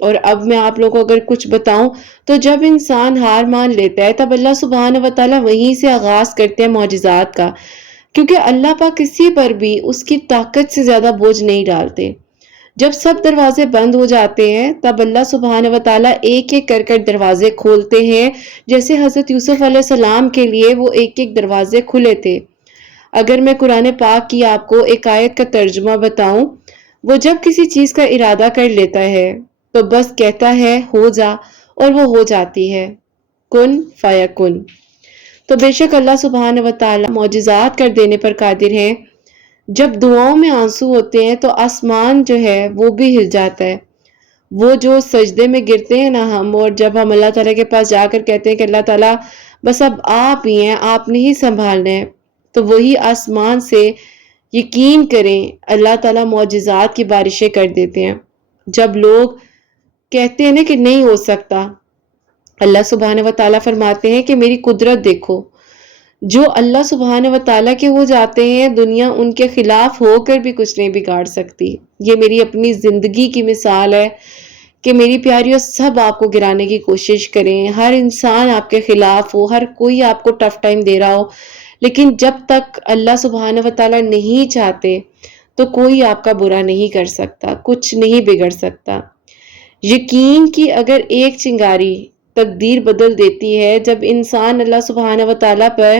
اور اب میں آپ لوگوں کو اگر کچھ بتاؤں تو جب انسان ہار مان لیتا ہے تب اللہ سبحانہ و تعالیٰ وہیں سے آغاز کرتے ہیں معجزات کا، کیونکہ اللہ پاک کسی پر بھی اس کی طاقت سے زیادہ بوجھ نہیں ڈالتے۔ جب سب دروازے بند ہو جاتے ہیں تب اللہ سبحانہ و تعالیٰ ایک ایک کر دروازے کھولتے ہیں، جیسے حضرت یوسف علیہ السلام کے لیے وہ ایک ایک دروازے کھلے تھے۔ اگر میں قرآن پاک کی آپ کو ایک آیت کا ترجمہ بتاؤں، وہ جب کسی چیز کا ارادہ کر لیتا ہے تو بس کہتا ہے ہو جا اور وہ ہو جاتی ہے، کن فیکن۔ تو بے شک اللہ سبحانہ و تعالی معجزات کر دینے پر قادر ہیں۔ جب دعاؤں میں آنسو ہوتے ہیں تو آسمان جو ہے وہ بھی ہل جاتا ہے۔ وہ جو سجدے میں گرتے ہیں نا ہم، اور جب ہم اللہ تعالیٰ کے پاس جا کر کہتے ہیں کہ اللہ تعالیٰ بس اب آپ ہی ہیں، آپ نے ہی سنبھالنا ہے، تو وہی آسمان سے یقین کریں اللہ تعالیٰ معجزات کی بارشیں کر دیتے ہیں۔ جب لوگ کہتے ہیں نا کہ نہیں ہو سکتا، اللہ سبحانہ و تعالیٰ فرماتے ہیں کہ میری قدرت دیکھو۔ جو اللہ سبحانہ و تعالیٰ کے ہو جاتے ہیں دنیا ان کے خلاف ہو کر بھی کچھ نہیں بگاڑ سکتی۔ یہ میری اپنی زندگی کی مثال ہے کہ میری پیاریوں سب آپ کو گرانے کی کوشش کریں، ہر انسان آپ کے خلاف ہو، ہر کوئی آپ کو ٹف ٹائم دے رہا ہو، لیکن جب تک اللہ سبحانہ و تعالیٰ نہیں چاہتے تو کوئی آپ کا برا نہیں کر سکتا، کچھ نہیں بگڑ سکتا۔ یقین کی اگر ایک چنگاری تقدیر بدل دیتی ہے، جب انسان اللہ سبحانہ و تعالیٰ پر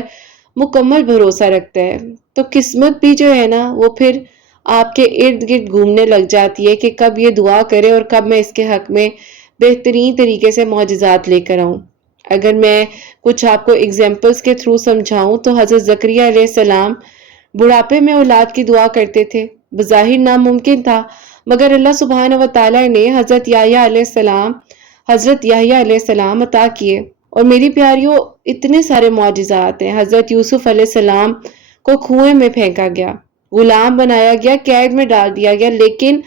مکمل بھروسہ رکھتا ہے تو قسمت بھی جو ہے نا وہ پھر آپ کے ارد گرد گھومنے لگ جاتی ہے کہ کب یہ دعا کرے اور کب میں اس کے حق میں بہترین طریقے سے معجزات لے کر آؤں۔ اگر میں کچھ آپ کو اگزامپلز کے تھرو سمجھاؤں تو حضرت زکریہ علیہ السلام بڑھاپے میں اولاد کی دعا کرتے تھے، بظاہر ناممکن تھا، مگر اللہ سبحانہ و تعالیٰ نے حضرت یحییٰ علیہ السلام عطا کیے۔ اور میری پیاریوں اتنے سارے معجزات ہیں۔ حضرت یوسف علیہ السلام کو کنویں میں پھینکا گیا، غلام بنایا گیا، قید میں ڈال دیا گیا، لیکن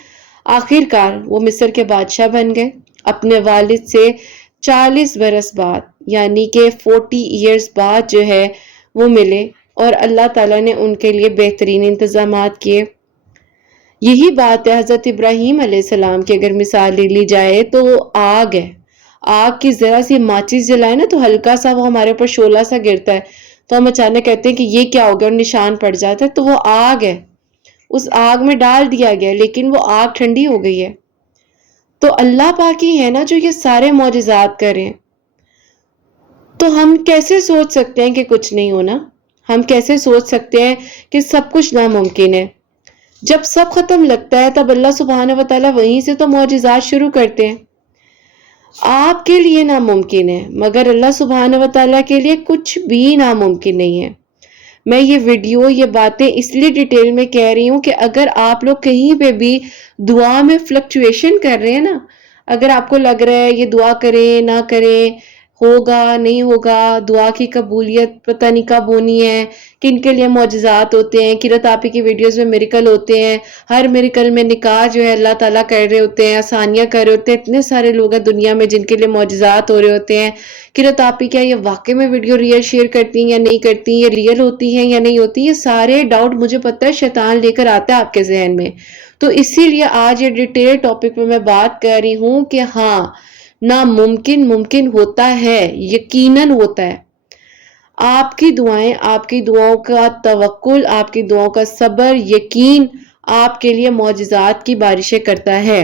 آخر کار وہ مصر کے بادشاہ بن گئے اپنے والد سے 40 برس بعد، یعنی کہ 40 ایئرز بعد جو ہے وہ ملے، اور اللہ تعالیٰ نے ان کے لیے بہترین انتظامات کیے۔ یہی بات ہے حضرت ابراہیم علیہ السلام کی اگر مثال لے لی جائے تو وہ آگ ہے، آگ کی ذرا سی ماچس جلائے نا تو ہلکا سا وہ ہمارے اوپر شعلہ سا گرتا ہے تو ہم اچانک کہتے ہیں کہ یہ کیا ہو گیا اور نشان پڑ جاتا ہے، تو وہ آگ ہے، اس آگ میں ڈال دیا گیا لیکن وہ آگ ٹھنڈی ہو گئی ہے۔ تو اللہ پاک ہی ہے نا جو یہ سارے معجزات کریں، تو ہم کیسے سوچ سکتے ہیں کہ کچھ نہیں ہونا؟ ہم کیسے سوچ سکتے ہیں کہ سب کچھ ناممکن ہے؟ جب سب ختم لگتا ہے تب اللہ سبحانہ و تعالیٰ وہیں سے تو معجزات شروع کرتے ہیں۔ آپ کے لیے ناممکن ہے مگر اللہ سبحانہ و تعالیٰ کے لیے کچھ بھی ناممکن نہیں ہے۔ میں یہ ویڈیو یہ باتیں اس لیے ڈیٹیل میں کہہ رہی ہوں کہ اگر آپ لوگ کہیں پہ بھی دعا میں فلکچویشن کر رہے ہیں نا، اگر آپ کو لگ رہا ہے یہ دعا کریں نہ کریں، ہوگا نہیں ہوگا، دعا کی قبولیت پتہ نہیں کب ہونی ہے، کن کے لیے معجزات ہوتے ہیں، قرۃ آپی کی ویڈیوز میں میریکل ہوتے ہیں، ہر میریکل میں نکاح جو ہے اللہ تعالیٰ کر رہے ہوتے ہیں، آسانیاں کر رہے ہوتے ہیں، اتنے سارے لوگ ہیں دنیا میں جن کے لیے معجزات ہو رہے ہوتے ہیں۔ قرۃ آپی کیا یہ واقعی میں ویڈیو ریئل شیئر کرتی ہیں یا نہیں کرتی، یہ ریئل ہوتی ہیں یا نہیں ہوتی، یہ سارے ڈاؤٹ مجھے پتہ ہے شیطان لے کر آتا ہے آپ کے ذہن میں، تو اسی لیے آج یہ ڈیٹیل ٹاپک میں بات کر رہی ہوں کہ ہاں ناممکن ممکن ہوتا ہے، یقیناً ہوتا ہے۔ آپ کی دعائیں، آپ کی دعاؤں کا توکل، آپ کی دعاؤں کا صبر، یقین آپ کے لیے معجزات کی بارشیں کرتا ہے۔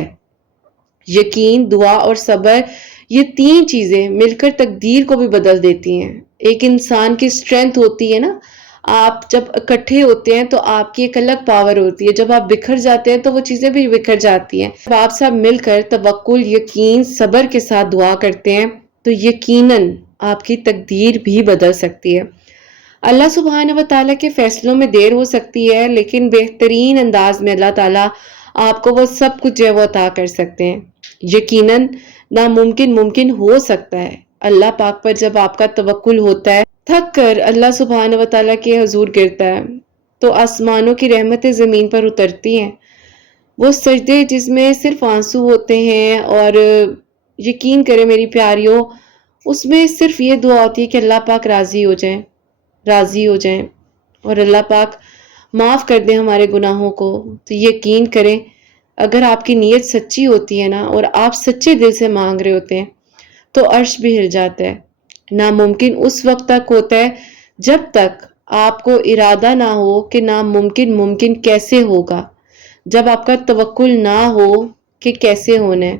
یقین، دعا اور صبر، یہ تین چیزیں مل کر تقدیر کو بھی بدل دیتی ہیں۔ ایک انسان کی اسٹرینتھ ہوتی ہے نا، آپ جب اکٹھے ہوتے ہیں تو آپ کی ایک الگ پاور ہوتی ہے، جب آپ بکھر جاتے ہیں تو وہ چیزیں بھی بکھر جاتی ہیں۔ جب آپ سب مل کر توکل، یقین، صبر کے ساتھ دعا کرتے ہیں تو یقیناً آپ کی تقدیر بھی بدل سکتی ہے۔ اللہ سبحانہ و تعالیٰ کے فیصلوں میں دیر ہو سکتی ہے لیکن بہترین انداز میں اللہ تعالیٰ آپ کو وہ سب کچھ جو ہے وہ عطا کر سکتے ہیں۔ یقیناً ناممکن ممکن ہو سکتا ہے۔ اللہ پاک پر جب آپ کا توکل ہوتا ہے، تھک کر اللہ سبحانہ و تعالیٰ کے حضور گرتا ہے تو آسمانوں کی رحمتیں زمین پر اترتی ہیں۔ وہ سجدے جس میں صرف آنسو ہوتے ہیں، اور یقین کرے میری پیاریوں اس میں صرف یہ دعا ہوتی ہے کہ اللہ پاک راضی ہو جائیں اور اللہ پاک معاف کر دیں ہمارے گناہوں کو، تو یقین کریں اگر آپ کی نیت سچی ہوتی ہے نا اور آپ سچے دل سے مانگ رہے ہوتے ہیں تو عرش بھی ہل جاتا ہے۔ ناممکن اس وقت تک ہوتا ہے جب تک آپ کو ارادہ نہ ہو کہ ناممکن ممکن کیسے ہوگا، جب آپ کا توکل نہ ہو کہ کیسے ہونا ہے۔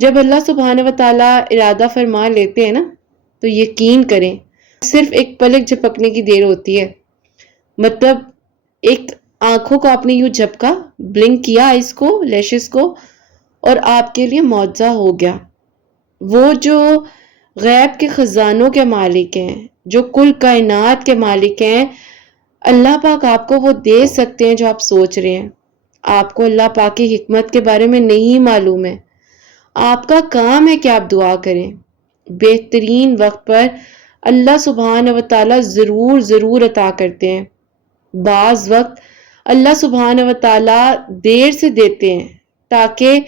جب اللہ سبحانہ و تعالیٰ ارادہ فرما لیتے ہیں نا تو یقین کریں صرف ایک پلک جھپکنے کی دیر ہوتی ہے۔ مطلب ایک آنکھوں کو آپ نے یوں جھپکا، بلنک کیا آئیز کو، لیشز کو، اور آپ کے لیے معجزہ ہو گیا۔ وہ جو غیب کے خزانوں کے مالک ہیں، جو کل کائنات کے مالک ہیں، اللہ پاک آپ کو وہ دے سکتے ہیں جو آپ سوچ رہے ہیں۔ آپ کو اللہ پاک کی حکمت کے بارے میں نہیں معلوم ہے، آپ کا کام ہے کہ آپ دعا کریں۔ بہترین وقت پر اللہ سبحانہ و تعالیٰ ضرور عطا کرتے ہیں۔ بعض وقت اللہ سبحانہ و تعالیٰ دیر سے دیتے ہیں تاکہ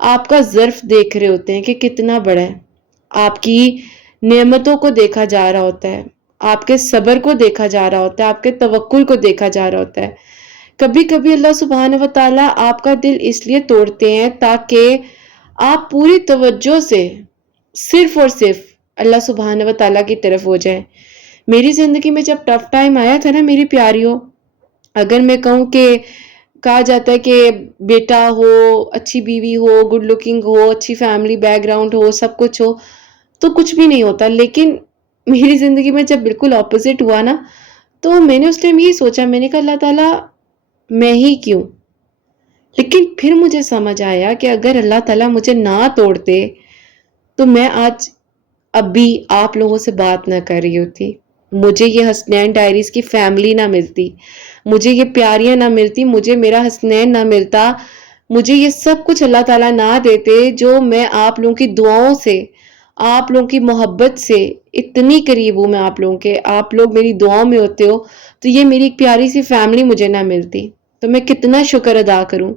آپ کا ظرف دیکھ رہے ہوتے ہیں کہ کتنا بڑا ہے۔ آپ کی نعمتوں کو دیکھا جا رہا ہوتا ہے، آپ کے صبر کو دیکھا جا رہا ہوتا ہے، آپ کے توکل کو دیکھا جا رہا ہوتا ہے۔ کبھی کبھی اللہ سبحانہ و تعالیٰ آپ کا دل اس لیے توڑتے ہیں تاکہ آپ پوری توجہ سے صرف اور صرف اللہ سبحانہ و تعالیٰ کی طرف ہو جائیں۔ میری زندگی میں جب ٹف ٹائم آیا تھا نا میری پیاریوں، اگر میں کہوں کہ کہا جاتا ہے کہ بیٹا ہو، اچھی بیوی ہو، گڈ لکنگ ہو، اچھی فیملی بیک گراؤنڈ ہو، سب کچھ ہو تو کچھ بھی نہیں ہوتا۔ لیکن میری زندگی میں جب بالکل اپوزٹ ہوا نا تو میں نے اس ٹائم یہی سوچا، میں نے کہا اللہ تعالیٰ میں ہی کیوں؟ لیکن پھر مجھے سمجھ آیا کہ اگر اللہ تعالیٰ مجھے نہ توڑتے تو میں آج اب بھی آپ لوگوں سے بات نہ کر رہی ہوتی، مجھے یہ حسنین ڈائریز کی فیملی نہ ملتی، مجھے یہ پیاریاں نہ ملتی، مجھے میرا حسنین نہ ملتا، مجھے یہ سب کچھ اللہ تعالیٰ نہ دیتے جو میں آپ لوگوں کی دعاؤں سے، آپ لوگوں کی محبت سے اتنی قریب ہوں میں آپ لوگوں کے، آپ لوگ میری دعاؤں میں ہوتے ہو تو یہ میری ایک پیاری سی فیملی مجھے نہ ملتی۔ تو میں کتنا شکر ادا کروں۔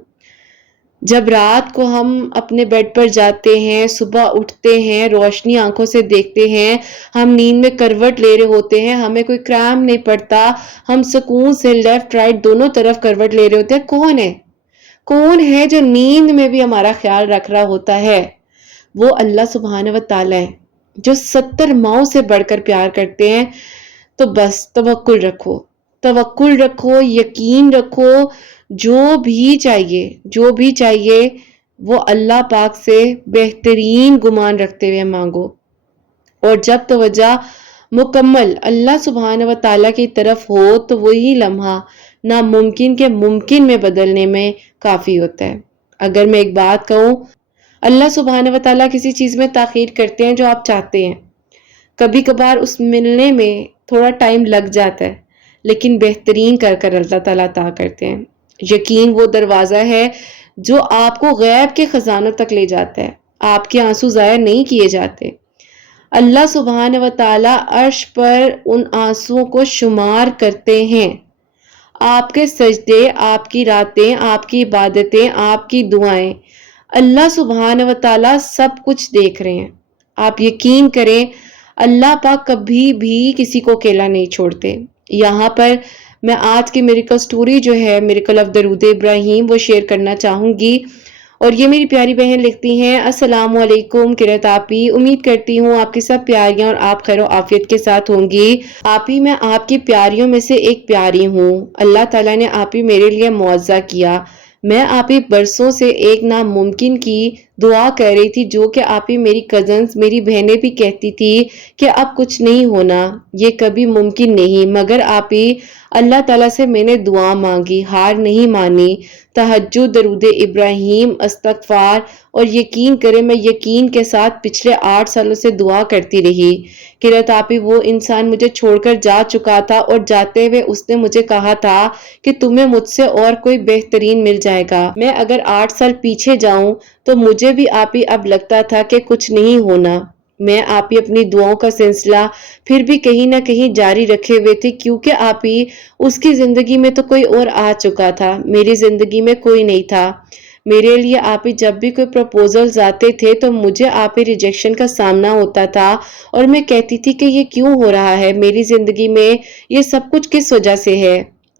جب رات کو ہم اپنے بیڈ پر جاتے ہیں، صبح اٹھتے ہیں، روشنی آنکھوں سے دیکھتے ہیں، ہم نیند میں کروٹ لے رہے ہوتے ہیں، ہمیں کوئی کرام نہیں پڑتا، ہم سکون سے لیفٹ رائٹ دونوں طرف کروٹ لے رہے ہوتے ہیں، کون ہے جو نیند میں بھی ہمارا خیال رکھ رہا ہوتا ہے؟ وہ اللہ سبحانہ و تعالیٰ ہے جو 70 ماؤں سے بڑھ کر پیار کرتے ہیں۔ تو بس توکل رکھو، یقین رکھو، جو بھی چاہیے وہ اللہ پاک سے بہترین گمان رکھتے ہوئے مانگو، اور جب توجہ مکمل اللہ سبحانہ و تعالیٰ کی طرف ہو تو وہی لمحہ ناممکن کے ممکن میں بدلنے میں کافی ہوتا ہے۔ اگر میں ایک بات کہوں، اللہ سبحانہ و تعالیٰ کسی چیز میں تاخیر کرتے ہیں جو آپ چاہتے ہیں، کبھی کبھار اس ملنے میں تھوڑا ٹائم لگ جاتا ہے، لیکن بہترین کر اللہ تعالیٰ عطا کرتے ہیں۔ یقین وہ دروازہ ہے جو آپ کو غیب کے خزانوں تک لے جاتا ہے، آپ کے آنسو ضائع نہیں کیے جاتے۔ اللہ سبحانہ و تعالیٰ عرش پر ان آنسوؤں کو شمار کرتے ہیں۔ آپ کے سجدے، آپ کی راتیں، آپ کی عبادتیں، آپ کی دعائیں، اللہ سبحانہ و تعالیٰ سب کچھ دیکھ رہے ہیں۔ آپ یقین کریں اللہ پاک کبھی بھی کسی کو اکیلا نہیں چھوڑتے۔ یہاں پر میں آج کی میریکل سٹوری جو ہے، میریکل آف درود ابراہیم، وہ شیئر کرنا چاہوں گی۔ اور یہ میری پیاری بہن لکھتی ہیں، السلام علیکم قرۃ آپی، امید کرتی ہوں آپ کی سب پیاریاں اور آپ خیر و عافیت کے ساتھ ہوں گی۔ آپی میں آپ کی پیاریوں میں سے ایک پیاری ہوں، اللہ تعالیٰ نے آپی میرے لیے معاوضہ کیا۔ میں آپی برسوں سے ایک ناممکن کی دعا کر رہی تھی، جو کہ آپی میری کزنز، میری بہنیں بھی کہتی تھی کہ اب کچھ نہیں ہونا، یہ کبھی ممکن نہیں، مگر آپی اللہ تعالیٰ سے میں نے دعا مانگی، ہار نہیں مانی، تہجد، درود ابراہیم، استغفار، اور یقین کریں میں یقین کے ساتھ پچھلے 8 سالوں سے دعا کرتی رہی۔ قرۃ آپی وہ انسان مجھے چھوڑ کر جا چکا تھا، اور جاتے ہوئے اس نے مجھے کہا تھا کہ تمہیں مجھ سے اور کوئی بہترین مل جائے گا۔ میں اگر 8 سال پیچھے جاؤں تو مجھے بھی آپی اب لگتا تھا کہ کچھ نہیں ہونا۔ میں آپی اپنی دعاؤں کا سلسلہ پھر بھی کہیں نہ کہیں جاری رکھے ہوئے تھی، کیونکہ آپی اس کی زندگی میں تو کوئی اور آ چکا تھا، میری زندگی میں کوئی نہیں تھا۔ میرے لیے آپی جب بھی کوئی پروپوزلز آتے تھے تو مجھے آپی ریجیکشن کا سامنا ہوتا تھا، اور میں کہتی تھی کہ یہ کیوں ہو رہا ہے میری زندگی میں، یہ سب کچھ کس وجہ سے ہے۔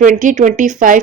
2025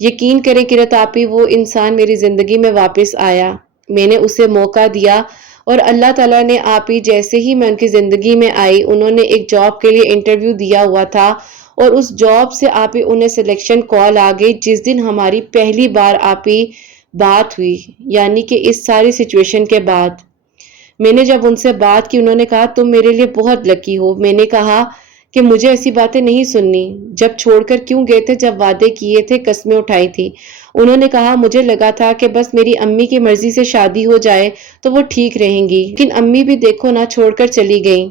یقین کریں قرۃ آپی وہ انسان میری زندگی میں واپس آیا، میں نے اسے موقع دیا اور اللہ تعالیٰ نے آپ ہی جیسے ہی میں ان کی زندگی میں آئی، انہوں نے ایک جاب کے لیے انٹرویو دیا ہوا تھا اور اس جاب سے آپ ہی انہیں سلیکشن کال آ گئی جس دن ہماری پہلی بار آپ ہی بات ہوئی، یعنی کہ اس ساری سچویشن کے بعد میں نے جب ان سے بات کی، انہوں نے کہا تم میرے لیے بہت لکی ہو۔ میں نے کہا کہ مجھے ایسی باتیں نہیں سننی، جب چھوڑ کر کیوں گئے تھے، جب وعدے کیے تھے، قسمیں اٹھائی تھی۔ انہوں نے کہا مجھے لگا تھا کہ بس میری امی کی مرضی سے شادی ہو جائے تو وہ ٹھیک رہیں گی، لیکن امی بھی دیکھو نہ چھوڑ کر چلی گئیں۔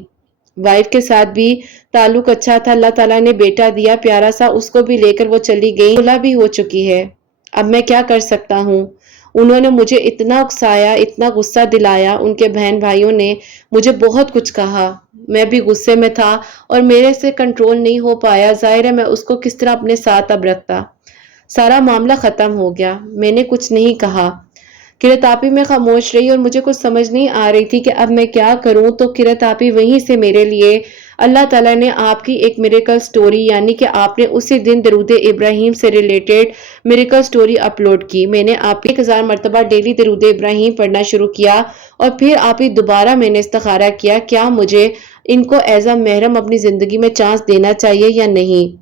وائف کے ساتھ بھی تعلق اچھا تھا، اللہ تعالیٰ نے بیٹا دیا پیارا سا، اس کو بھی لے کر وہ چلی گئی، صلح بھی ہو چکی ہے۔ اب میں کیا کر سکتا ہوں؟ انہوں نے مجھے اتنا اکسایا، اتنا غصہ دلایا، ان کے بہن بھائیوں نے مجھے بہت کچھ کہا، میں بھی غصے میں تھا اور میرے سے کنٹرول نہیں ہو پایا۔ ظاہر ہے میں اس کو کس طرح اپنے ساتھ اب رکھتا۔ سارا معاملہ ختم ہو گیا، میں نے کچھ نہیں کہا۔ قرۃ آپی میں خاموش رہی اور مجھے کچھ سمجھ نہیں آ رہی تھی کہ اب میں کیا کروں، تو قرۃ آپی وہیں سے میرے لیے اللہ تعالیٰ نے آپ کی ایک میریکل سٹوری، یعنی کہ آپ نے اسی دن درود ابراہیم سے ریلیٹڈ میریکل سٹوری اپلوڈ کی۔ میں نے آپ 1000 مرتبہ ڈیلی درود ابراہیم پڑھنا شروع کیا اور پھر آپ ہی دوبارہ میں نے استخارہ کیا کیا مجھے ان کو ایز اے محرم اپنی زندگی میں چانس دینا چاہیے یا نہیں۔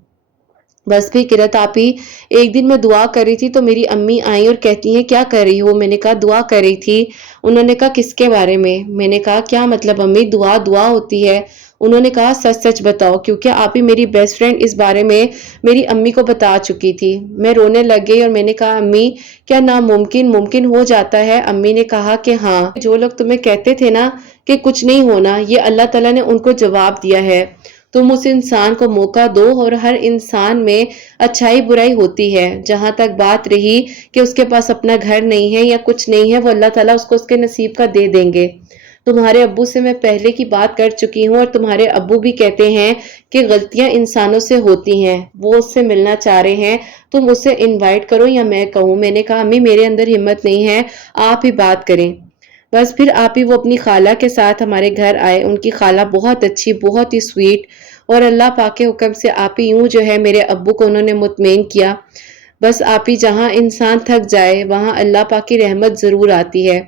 بس پھر قرۃ آپی ایک دن میں دعا کر رہی تھی تو میری امی آئیں اور کہتی ہیں کیا کر رہی ہو؟ میں نے کہا دعا کر رہی تھی۔ انہوں نے کہا کس کے بارے میں؟ میں نے کہا کیا مطلب امی، دعا ہوتی ہے؟ انہوں نے کہا سچ سچ بتاؤ، کیونکہ آپ ہی میری بیسٹ فرینڈ اس بارے میں میری امی کو بتا چکی تھی۔ میں رونے لگ گئی اور میں نے کہا امی کیا ناممکن ممکن ہو جاتا ہے؟ امی نے کہا کہ ہاں، جو لوگ تمہیں کہتے تھے نا کہ کچھ نہیں ہونا، یہ اللہ تعالیٰ نے ان کو جواب دیا ہے۔ تم اس انسان کو موقع دو اور ہر انسان میں اچھائی برائی ہوتی ہے۔ جہاں تک بات رہی کہ اس کے پاس اپنا گھر نہیں ہے یا کچھ نہیں ہے، وہ اللہ تعالیٰ اس کو اس کے نصیب کا دے دیں گے۔ تمہارے ابو سے میں پہلے کی بات کر چکی ہوں اور تمہارے ابو بھی کہتے ہیں کہ غلطیاں انسانوں سے ہوتی ہیں، وہ اس سے ملنا چاہ رہے ہیں، تم اسے انوائٹ کرو یا میں کہوں؟ میں نے کہا امی میرے اندر ہمت نہیں ہے، آپ ہی بات کریں۔ بس پھر آپ ہی وہ اپنی خالہ کے ساتھ ہمارے گھر آئے۔ ان کی خالہ بہت اچھی، بہت ہی سویٹ، اور اللہ پاک کے حکم سے آپ ہی یوں جو ہے میرے ابو کو انہوں نے مطمئن کیا۔ بس آپ ہی جہاں انسان تھک جائے وہاں اللہ پاک کی رحمت ضرور آتی ہے،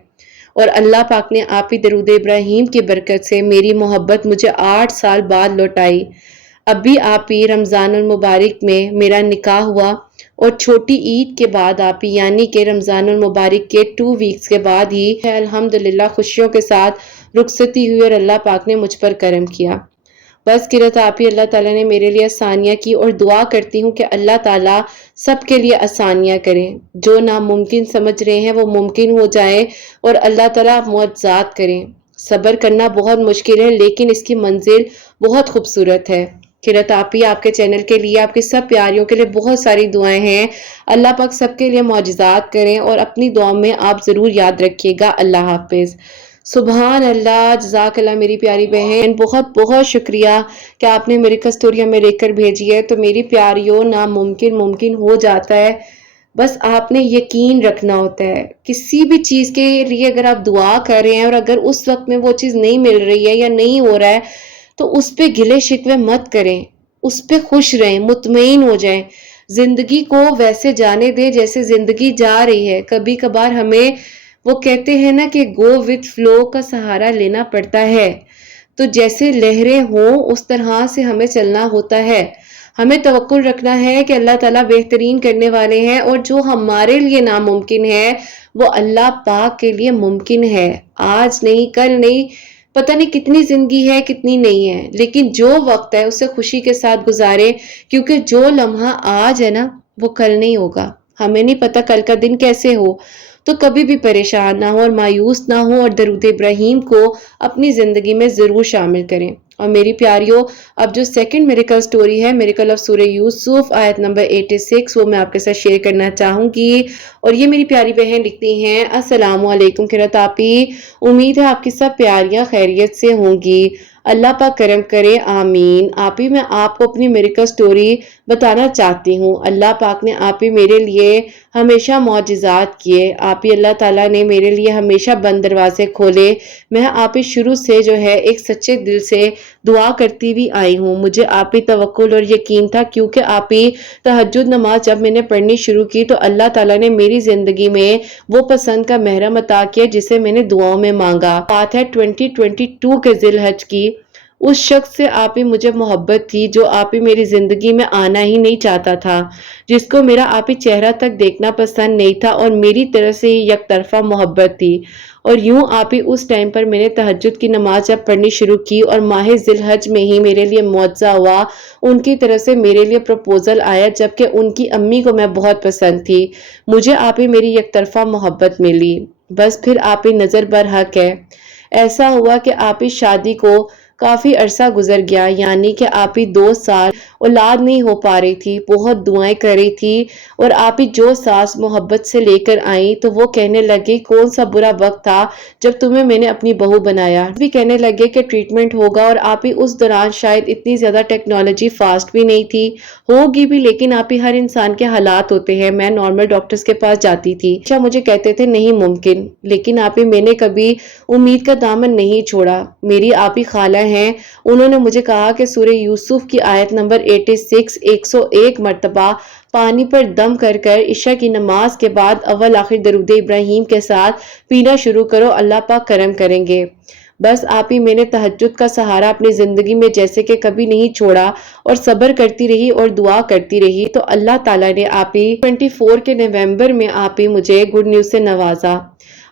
اور اللہ پاک نے آپ ہی درود ابراہیم کی برکت سے میری محبت مجھے 8 سال بعد لوٹائی۔ اب بھی آپ ہی رمضان المبارک میں میرا نکاح ہوا اور چھوٹی عید کے بعد آپ ہی یعنی کہ رمضان المبارک کے 2 ویکس کے بعد ہی الحمدللہ خوشیوں کے ساتھ رخصتی ہوئی اور اللہ پاک نے مجھ پر کرم کیا۔ بس قرۃ آپی اللہ تعالیٰ نے میرے لیے آسانیاں کی اور دعا کرتی ہوں کہ اللہ تعالیٰ سب کے لیے آسانیاں کریں، جو ناممکن سمجھ رہے ہیں وہ ممکن ہو جائے اور اللہ تعالیٰ معجزات کریں۔ صبر کرنا بہت مشکل ہے لیکن اس کی منزل بہت خوبصورت ہے۔ قرۃ آپی آپ کے چینل کے لیے، آپ کے سب پیاریوں کے لیے بہت ساری دعائیں ہیں، اللہ پاک سب کے لیے معجزات کریں اور اپنی دعاؤں میں آپ ضرور یاد رکھیے گا۔ اللہ حافظ۔ سبحان اللہ، جزاک اللہ میری پیاری بہن، بہت بہت شکریہ کہ آپ نے میری سٹوری ہمیں لے کر بھیجی ہے۔ تو میری پیاریوں، ناممکن ممکن ہو جاتا ہے، بس آپ نے یقین رکھنا ہوتا ہے۔ کسی بھی چیز کے لیے اگر آپ دعا کر رہے ہیں اور اگر اس وقت میں وہ چیز نہیں مل رہی ہے یا نہیں ہو رہا ہے تو اس پہ گلے شکوے مت کریں، اس پہ خوش رہیں، مطمئن ہو جائیں، زندگی کو ویسے جانے دیں جیسے زندگی جا رہی ہے۔ کبھی کبھار ہمیں وہ کہتے ہیں نا کہ گو وتھ فلو کا سہارا لینا پڑتا ہے، تو جیسے لہریں ہوں اس طرح سے ہمیں چلنا ہوتا ہے۔ ہمیں توکل رکھنا ہے کہ اللہ تعالیٰ بہترین کرنے والے ہیں اور جو ہمارے لیے ناممکن ہے وہ اللہ پاک کے لیے ممکن ہے۔ آج نہیں، کل نہیں، پتہ نہیں کتنی زندگی ہے کتنی نہیں ہے، لیکن جو وقت ہے اسے خوشی کے ساتھ گزارے، کیونکہ جو لمحہ آج ہے نا وہ کل نہیں ہوگا۔ ہمیں نہیں پتہ کل کا دن کیسے ہو، تو کبھی بھی پریشان نہ ہو اور مایوس نہ ہو اور درود ابراہیم کو اپنی زندگی میں ضرور شامل کریں۔ اور میری پیاریوں، اب جو سیکنڈ میریکل سٹوری ہے، میریکل آف سورہ یوسف آیت نمبر 86، وہ میں آپ کے ساتھ شیئر کرنا چاہوں گی۔ اور یہ میری پیاری بہن لکھتی ہیں السلام علیکم قرۃ آپی، امید ہے آپ کی سب پیاریاں خیریت سے ہوں گی، اللہ پاک کرم کرے، آمین۔ آپی میں آپ کو اپنی میریکل سٹوری بتانا چاہتی ہوں۔ اللہ پاک نے آپ ہی میرے لیے ہمیشہ معجزات کیے، آپ ہی اللہ تعالیٰ نے میرے لیے ہمیشہ بند دروازے کھولے۔ میں آپ ہی شروع سے جو ہے ایک سچے دل سے دعا کرتی بھی آئی ہوں۔ مجھے آپ ہی توکل اور یقین تھا، کیونکہ آپ ہی تہجد نماز جب میں نے پڑھنی شروع کی تو اللہ تعالیٰ نے میری زندگی میں وہ پسند کا محرم عطا کیا جسے میں نے دعاؤں میں مانگا۔ بات ہے 2022 کے ذی الحج کی۔ اس شخص سے آپ ہی مجھے محبت تھی جو آپ ہی میری زندگی میں آنا ہی نہیں چاہتا تھا، جس کو میرا آپ ہی چہرہ تک دیکھنا پسند نہیں تھا، اور میری طرف سے یک طرفہ محبت تھی۔ اور یوں آپ ہی اس ٹائم پر میں نے تہجد کی نماز جب پڑھنی شروع کی اور ماہ ذی الحج میں ہی میرے لیے معجزہ ہوا، ان کی طرف سے میرے لیے پروپوزل آیا، جبکہ ان کی امی کو میں بہت پسند تھی۔ مجھے آپ ہی میری یک طرفہ محبت ملی، بس پھر آپ ہی نظر برحق ہے۔ ایسا ہوا کہ آپ ہی شادی کو کافی عرصہ گزر گیا، یعنی کہ آپ ہی 2 سال اولاد نہیں ہو پا رہی تھی، بہت دعائیں کر رہی تھی، اور آپ ہی جو ساس محبت سے لے کر آئیں تو وہ کہنے لگے کون سا برا وقت تھا جب تمہیں میں نے اپنی بہو بنایا۔ بھی کہنے لگے کہ ٹریٹمنٹ ہوگا، اور آپ ہی اس دوران شاید اتنی زیادہ ٹیکنالوجی فاسٹ بھی نہیں تھی، ہوگی بھی، لیکن آپ ہی ہر انسان کے حالات ہوتے ہیں۔ میں نارمل ڈاکٹرز کے پاس جاتی تھی، اچھا مجھے کہتے تھے نہیں ممکن، لیکن آپ ہی میں نے کبھی امید کا دامن نہیں چھوڑا۔ میری آپ ہی خالہ ہیں، انہوں نے مجھے کہا کہ سورہ یوسف کی آیت نمبر 86 101 مرتبہ پانی پر دم کر کر عشاء کی نماز کے بعد اول آخر درود ابراہیم کے ساتھ پینا شروع کرو، اللہ پاک کرم کریں گے۔ بس آپ ہی میں نے تہجد کا سہارا اپنی زندگی میں جیسے کہ کبھی نہیں چھوڑا، اور صبر کرتی رہی اور دعا کرتی رہی، تو اللہ تعالیٰ نے آپ ہی 24 کے نومبر میں آپ ہی مجھے گڈ نیوز سے نوازا۔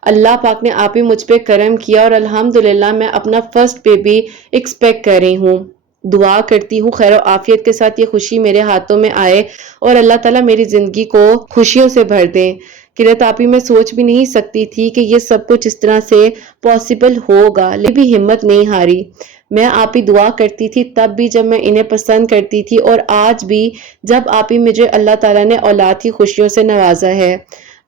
اللہ پاک نے آپ ہی مجھ پہ کرم کیا، اور الحمدللہ میں اپنا فرسٹ بیبی ایکسپیکٹ کر رہی ہوں۔ دعا کرتی ہوں خیر و عافیت کے ساتھ یہ خوشی میرے ہاتھوں میں آئے، اور اللہ تعالیٰ میری زندگی کو خوشیوں سے بھر دیں۔ قرۃ آپ ہی میں سوچ بھی نہیں سکتی تھی کہ یہ سب کچھ اس طرح سے پاسبل ہوگا، لیکن بھی ہمت نہیں ہاری۔ میں آپ ہی دعا کرتی تھی تب بھی جب میں انہیں پسند کرتی تھی، اور آج بھی جب آپ ہی مجھے اللہ تعالیٰ نے اولاد کی خوشیوں سے نوازا ہے۔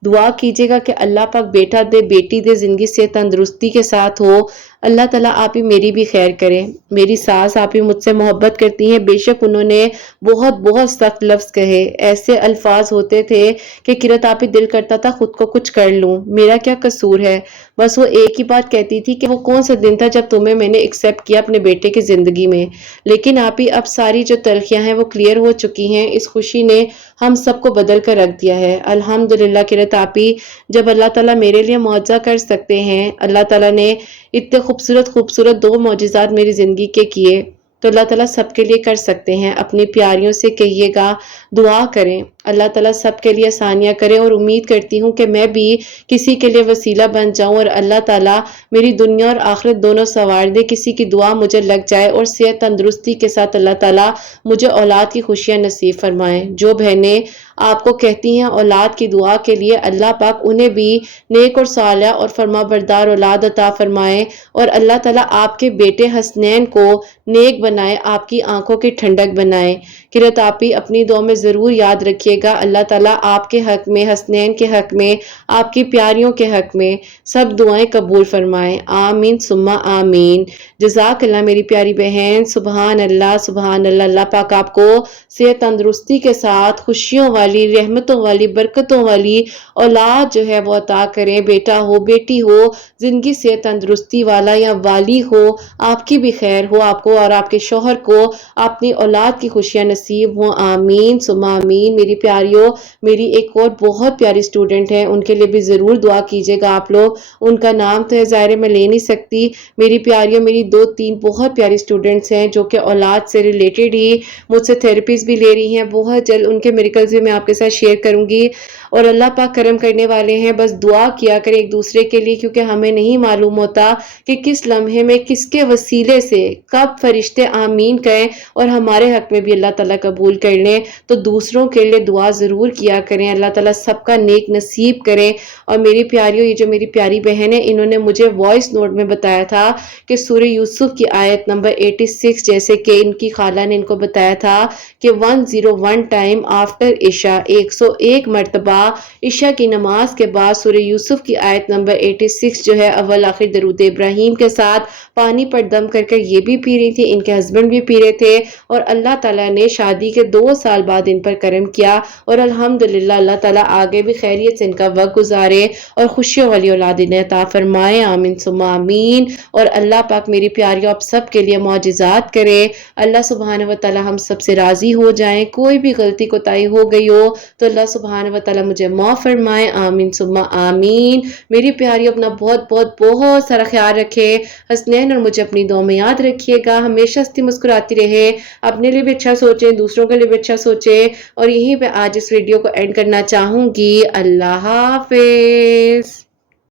دعا کیجیے گا کہ اللہ پاک بیٹا دے، بیٹی دے، زندگی سے تندرستی کے ساتھ ہو۔ اللہ تعالیٰ آپ ہی میری بھی خیر کریں۔ میری ساس آپ ہی مجھ سے محبت کرتی ہیں، بے شک انہوں نے بہت بہت سخت لفظ کہے، ایسے الفاظ ہوتے تھے کہ قرۃ آپ ہی دل کرتا تھا خود کو کچھ کر لوں، میرا کیا قصور ہے۔ بس وہ ایک ہی بات کہتی تھی کہ وہ کون سا دن تھا جب تمہیں میں نے ایکسیپٹ کیا اپنے بیٹے کی زندگی میں۔ لیکن آپ ہی اب ساری جو تلخیاں ہیں وہ کلیئر ہو چکی ہیں، اس خوشی نے ہم سب کو بدل کر رکھ دیا ہے۔ الحمدللہ قرۃ آپ ہی جب اللہ تعالیٰ میرے لیے معجزہ کر سکتے ہیں، اللہ تعالیٰ نے اتنے خوبصورت خوبصورت 2 معجزات میری زندگی کے کیے، تو اللہ تعالیٰ سب کے لیے کر سکتے ہیں۔ اپنی پیاریوں سے کہیے گا دعا کریں، اللہ تعالیٰ سب کے لیے آسانیاں کریں، اور امید کرتی ہوں کہ میں بھی کسی کے لیے وسیلہ بن جاؤں، اور اللہ تعالیٰ میری دنیا اور آخرت دونوں سنوار دے، کسی کی دعا مجھے لگ جائے، اور صحت تندرستی کے ساتھ اللہ تعالیٰ مجھے اولاد کی خوشیاں نصیب فرمائیں۔ جو بہنیں آپ کو کہتی ہیں اولاد کی دعا کے لیے، اللہ پاک انہیں بھی نیک اور صالح اور فرما بردار اولاد عطا فرمائے، اور اللہ تعالیٰ آپ کے بیٹے حسنین کو نیک بنائے، آپ کی آنکھوں کی ٹھنڈک بنائے۔ قرۃ آپ ہی اپنی دعا میں ضرور یاد رکھیے گا، اللہ تعالیٰ آپ کے حق میں، حسنین کے حق میں، آپ کی پیاریوں کے حق میں سب دعائیں قبول فرمائے، آمین ثم آمین۔ جزاک اللہ میری پیاری بہن، سبحان اللہ سبحان اللہ۔ اللہ پاک آپ کو صحت تندرستی کے ساتھ خوشیوں والی، رحمتوں والی، برکتوں والی اولاد جو ہے وہ عطا کریں، بیٹا ہو بیٹی ہو، زندگی سے تندرستی والا یا والی ہو، آپ کی بھی خیر ہو، آپ کو اور آپ کے شوہر کو اپنی اولاد کی خوشیاں نصیب ہوں، آمین ثم آمین۔ میری پیاریوں، میری ایک اور بہت پیاری اسٹوڈنٹ ہے، ان کے لیے بھی ضرور دعا کیجیے گا آپ لوگ، ان کا نام تو ظاہر میں لے نہیں سکتی۔ میری پیاریوں، میری 2-3 بہت پیاری اسٹوڈنٹس ہیں جو کہ اولاد سے ریلیٹڈ ہی مجھ سے تھراپیز بھی لے رہی ہیں، بہت جلد ان کے میریکلز بھی میں آپ کے ساتھ شیئر کروں گی، اور اللہ پاک کرم کرنے والے ہیں۔ بس دعا کیا کریں ایک دوسرے کے لیے، کیونکہ ہمیں نہیں معلوم ہوتا کہ کس لمحے میں کس کے وسیلے سے کب فرشتے آمین کہیں اور ہمارے حق میں بھی اللہ تعالیٰ قبول کر لیں، تو دوسروں کے لیے دعا ضرور کیا کریں، اللہ تعالیٰ سب کا نیک نصیب کریں۔ اور میری پیاریوں، یہ جو میری پیاری بہن ہے، انہوں نے مجھے وائس نوٹ میں بتایا تھا کہ سورہ یوسف کی آیت نمبر 86، جیسے کہ ان کی خالہ نے ان کو بتایا تھا کہ 101 ٹائم آفٹر عشاء، 101 مرتبہ عشاء کی نماز کے بعد سورہ یوسف کی آیت نمبر 86 جو ہے اول آخر درود ابراہیم کے ساتھ پانی پر دم کر کر یہ بھی پی رہی تھی، ان کے ہسبینڈ بھی پی رہے تھے، اور اللہ تعالیٰ نے شادی کے 2 سال بعد ان پر کرم کیا اور الحمدللہ اللہ تعالیٰ آگے بھی خیریت سے ان کا وقت گزارے اور خوشیوں والی اولاد انہیں عطا فرمائے، آمین ثم آمین۔ اور اللہ پاک میری پیاریوں آپ سب کے لیے معجزات کرے، اللہ سبحانہ و تعالیٰ ہم سب سے راضی ہو جائیں، کوئی بھی غلطی کوتاہی ہو گئی ہو تو اللہ سبحانہ و تعالیٰ مجھے معاف فرمائے، آمین ثم آمین۔ میری پیاریوں اپنا بہت بہت بہت سارا خیال رکھے، حسنین اور مجھے اپنی دعا میں یاد رکھیے گا، ہمیشہ ہنستی مسکراتی رہے، اپنے لیے بھی اچھا سوچیں، دوسروں کے لیے بھی اچھا سوچیں، اور یہیں پہ آج اس ویڈیو کو اینڈ کرنا چاہوں گی۔ اللہ حافظ۔